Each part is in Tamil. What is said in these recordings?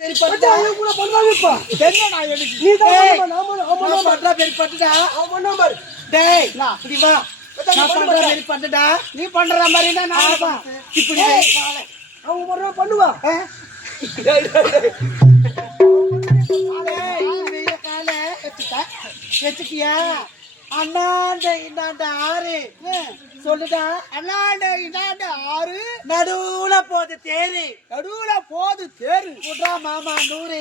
சரி பட்டா நீ கூட பண்ணுவாங்கப்பா என்ன நான் எடுக்கு நீ தான் நாம பட்டா பெரிய பட்டடா அவன் நம்பர் டேய் இப்படி வா நான் பண்ற பெரிய பட்டடா நீ பண்ற மாதிரி தான் நான் வா இப்படி அவன் ஒரு பண்ணுவா வெச்சுக்கியா அண்ணாண்ட இந்தாண்ட ஆறு சொல்லுடா அண்ணாண்ட இந்தாண்ட ஆறு நடுவுல போது தேரு குட்ரா மாமா நூறு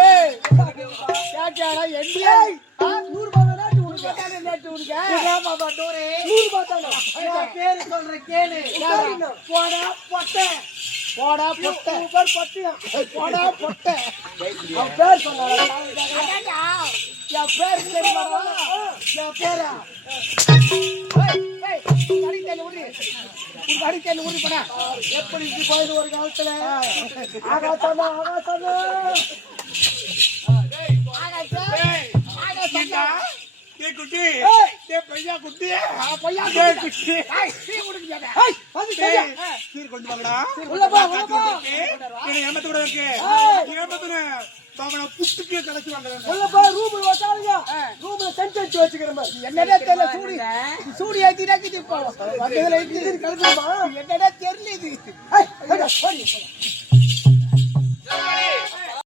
ஏய் கேட்டாடா எண்டியா 100 ரூபாய் நாட்டு உனக்கு நேத்து உனக்கு குட்ரா மாமா நூறு 100 ரூபாய் தான பேரு சொல்ற கேளு போடா பொட்டை போடா பொட்டை போடா பொட்டை அவன் பேர் சொன்னாடா என் பேர் தெரியுமாடா என் பேரா அடிக்கல ஊறி போடா எப்படி போயிடு ஒரு காலத்துல ஆகாசமா குட்டி பையா குட்டி பையா குட்டி கொண்டு வாங்கடா ஏமத்து கூட இருக்கு புட்டுக்கே கலச்சு வாங்க ரூம்ல சென்ட் வச்சுக்கிறேன் என்னடா தெரியல சூடி ஏத்திட்டாக்கி இப்போ என்னடா தெரியல இது